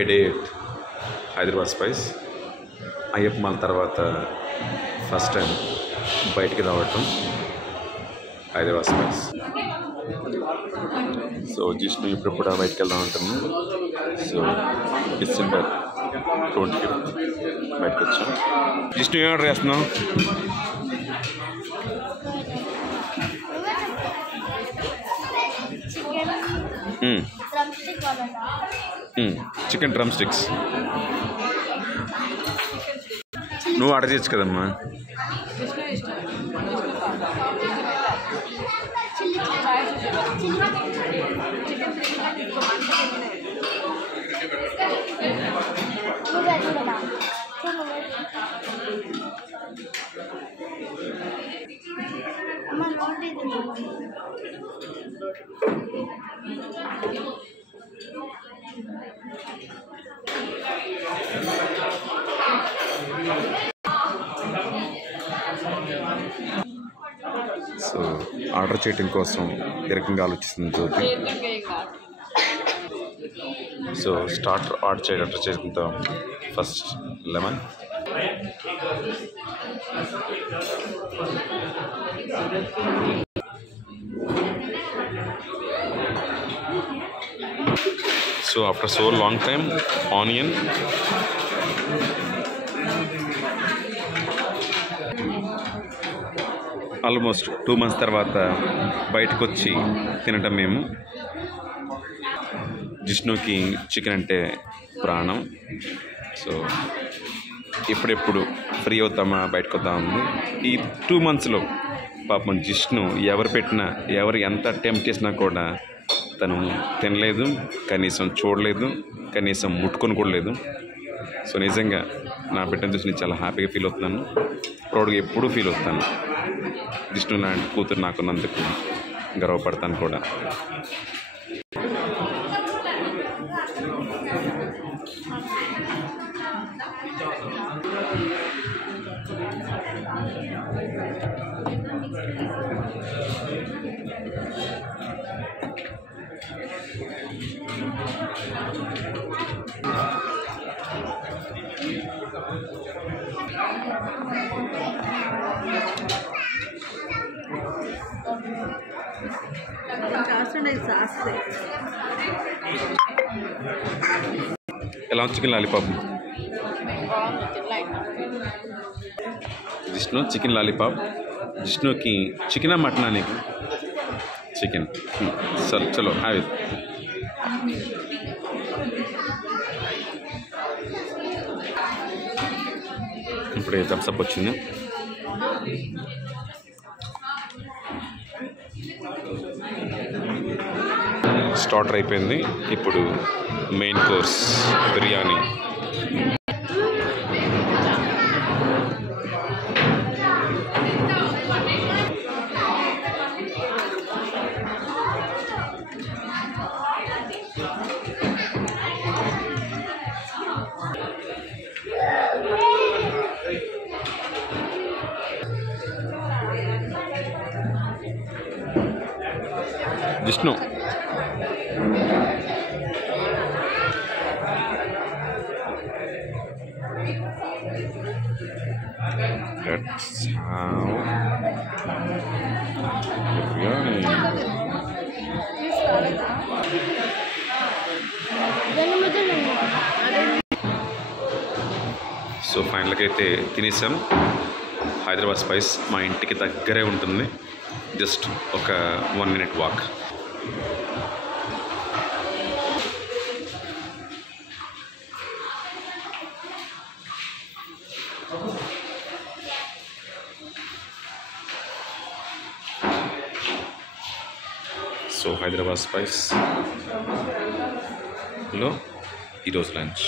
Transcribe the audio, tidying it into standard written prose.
A day at Hyderabad spice. Ayyappa మాల తర్వాత first time బయటికి రావటం హైదరాబాద్ స్పైస్. సో జిష్ణు ఇప్పుడు కూడా బయటికి వెళ్దాం అంటున్నాను. సో December 25th బయటకు వచ్చాం. జిష్ణు ఏం ఆర్డర్ చేస్తున్నావు? Chicken drum sticks. నువ్వు ఆర్డర్ చేయొచ్చు కదమ్మా. సో ఆర్డర్ చేయటం కోసం ఏ రకంగా ఆలోచిస్తుంది జ్యోతి. సో స్టార్టర్ ఆర్డర్ చేసుకుంటాం. First lemon, so after so long time onion, almost 2 months తర్వాత బయటకు వచ్చి తినటం మేము. జిష్ణుకి చికెన్ అంటే ప్రాణం. సో ఎప్పుడెప్పుడు ఫ్రీ అవుతామా బయటకు వద్దామని. ఈ 2 monthsలో పాపం జిష్ణు ఎవరు పెట్టినా, ఎవరు ఎంత అటెంప్ట్ చేసినా కూడా తను తినలేదు, కనీసం చూడలేదు, కనీసం ముట్టుకొని కూడా లేదు. సో నిజంగా నా బిడ్డను చూసి నేను చాలా హ్యాపీగా ఫీల్ అవుతున్నాను, ప్రౌడ్గా ఎప్పుడూ ఫీల్ అవుతాను. జిష్ణు లాంటి కూతురు నాకున్నందుకు గర్వపడతాను కూడా. ఎలా chicken lollipop? Jishnu chicken lollipop. జిష్ణుకి చికెనా మటనా? నీకు చికెన్. చలో హ్యావ్ ఇట్. ఇప్పుడే థమ్స్అప్ వచ్చింది. స్టార్టర్ అయిపోయింది. ఇప్పుడు main course biryani. Jishnu that's how biryani. So ఫైనల్గా అయితే తినేసాం. హైదరాబాద్ స్పైస్ మా ఇంటికి దగ్గరే ఉంటుంది, జస్ట్ ఒక 1 minute వాక్. సో హైదరాబాద్ స్పైస్లో ఈరోజు లంచ్.